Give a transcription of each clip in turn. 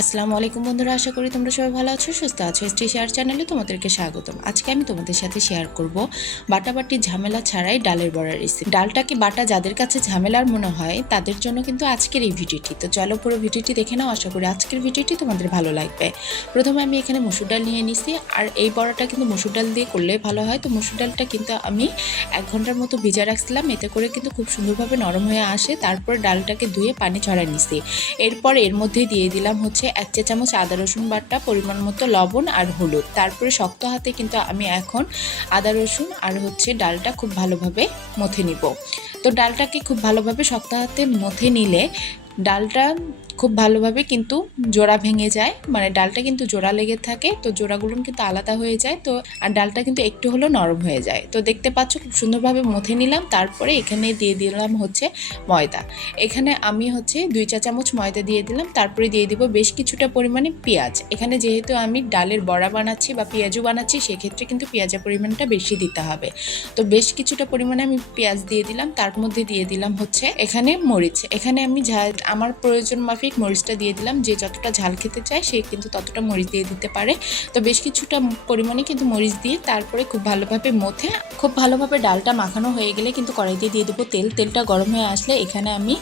আসসালামু আলাইকুম বন্ধুরা, আশা করি তোমরা সবাই ভালো আছো, সুস্থ আছো। এসটি শেয়ার চ্যানেলে তোমাদেরকে স্বাগতম। আজকে আমি তোমাদের সাথে শেয়ার করব বাটাবাটি ঝামেলা ছাড়াই ডালের বড়া রেসিপি ডালটাকে বাটা যাদের কাছে ঝামেলার মনে হয়, তাদের জন্য কিন্তু আজকের এই ভিডিওটি। তো চলো পুরো ভিডিওটি দেখে নাও, আশা করি আজকের ভিডিওটি তোমাদের ভালো লাগবে। প্রথমে আমি এখানে মসুর ডাল নিয়ে নিছি, আর এই বড়াটা কিন্তু মসুর ডাল দিয়ে করলে ভালো হয়। তো মসুর ডালটা কিন্তু আমি এক ঘণ্টার মতো ভিজা রাখছিলাম, এতে করে কিন্তু খুব সুন্দরভাবে নরম হয়ে আসে। তারপর ডালটাকে ধুয়ে পানি ছড়াই নিছি। এরপর এর মধ্যে দিয়ে দিলাম হচ্ছে এক চা চামচ আদা রসুন বাটা, পরিমাণ মতো লবণ আর হলুদ। তারপরে শক্ত হাতে কিন্তু আমি এখন আদা রসুন আর হচ্ছে ডালটা খুব ভালোভাবে মথে নিব। তো ডালটাকে খুব ভালোভাবে শক্ত হাতে মথে নিলে ডালটা খুব ভালোভাবে কিন্তু জোড়া ভেঙে যায়। মানে ডালটা কিন্তু জোড়া লেগে থাকে, তো জোড়াগুলো কিন্তু আলাদা হয়ে যায়। তো, আর ডালটা কিন্তু একটু হলেও নরম হয়ে যায়। তো দেখতে পাচ্ছ খুব সুন্দরভাবে মথে নিলাম, তারপরে এখানে দিয়ে দিলাম হচ্ছে ময়দা। এখানে আমি হচ্ছে দুই চা চামচ ময়দা দিয়ে দিলাম, তারপরে দিয়ে দিব বেশ কিছুটা পরিমাণে পেঁয়াজ। এখানে যেহেতু আমি ডালের বড়া বানাচ্ছি বা পেঁয়াজও বানাচ্ছি, সেক্ষেত্রে কিন্তু পেঁয়াজের পরিমাণটা বেশি দিতে হবে। তো বেশ কিছুটা পরিমাণে আমি পেঁয়াজ দিয়ে দিলাম, তার মধ্যে দিয়ে দিলাম হচ্ছে এখানে মরিচ। এখানে আমি যা আমার প্রয়োজন মাফিক মরিচটা দিয়ে দিলাম। যে যতটা ঝাল খেতে চায় সে কিন্তু ততটা মরিচ দিয়ে দিতে পারে। তো বেশ কিছুটা পরিমাণে কিন্তু মরিচ দিয়ে তারপরে খুব ভালোভাবে মথে, খুব ভালোভাবে ডালটা মাখানো হয়ে গেলে কিন্তু কড়াইতে দিয়ে দেবো তেল। তেলটা গরম হয়ে আসলে এখানে আমি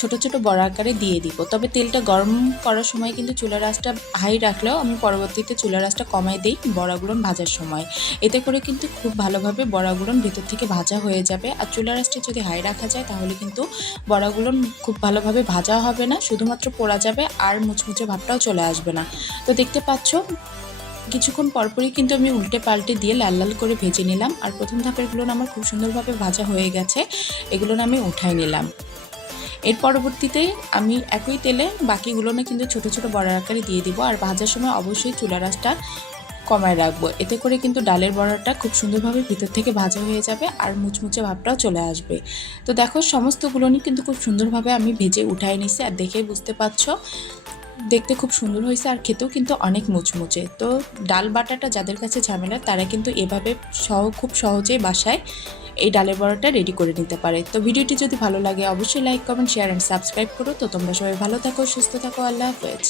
ছোট ছোট বড় আকারে দিয়ে দিব। তবে তেলটা গরম করার সময় কিন্তু চুলার আঁচটা হাই রাখলেও আমি পরবর্তীতে চুলার আঁচটা কমাই দিই বড়াগুলো ভাজার সময়। এতে করে কিন্তু খুব ভালোভাবে বড়াগুলো ভেতর থেকে ভাজা হয়ে যাবে। আর চুলার আঁচটা যদি হাই রাখা যায় তাহলে কিন্তু বড়াগুলো খুব ভালোভাবে ভাজা হবে না, শুধুমাত্র পোড়া যাবে আর মুচমুচে ভাবটাও চলে আসবে না। তো দেখতে পাচ্ছ, কিছুক্ষণ পরপরই কিন্তু আমি উল্টে পাল্টে দিয়ে লাল লাল করে ভেজে নিলাম। আর প্রথম ধাপেরগুলো আমার খুব সুন্দরভাবে ভাজা হয়ে গেছে, এগুলো আমি উঠাই নিলাম। এর পরবর্তীতে আমি একই তেলে বাকিগুলো না কিন্তু ছোট ছোট বড় আকারে দিয়ে দিব আর ভাজার সময় অবশ্যই চুলা রাসটা কমায় রাখব। এতে করে কিন্তু ডালের বড়াটা খুব সুন্দরভাবে ভিতর থেকে ভাজা হয়ে যাবে আর মুচমুচে ভাবটাও চলে আসবে। তো দেখো, সমস্তগুলো নিয়ে কিন্তু খুব সুন্দরভাবে আমি ভেজে উঠাই নিছি আর দেখে বুঝতে পারছ, দেখতে খুব সুন্দর হয়েছে আর খেতেও কিন্তু অনেক মুচমুচে। তো ডাল বাটাটা যাদের কাছে ঝামেলা তারা কিন্তু এভাবে সহ, খুব সহজেই বাসায় এই ডালের বড়াটা রেডি করে নিতে পারে। তো ভিডিওটি যদি ভালো লাগে, অবশ্যই like comment share and subscribe করো। তো তোমরা সবাই ভালো থাকো, সুস্থ থাকো, আল্লাহ হাফেজ।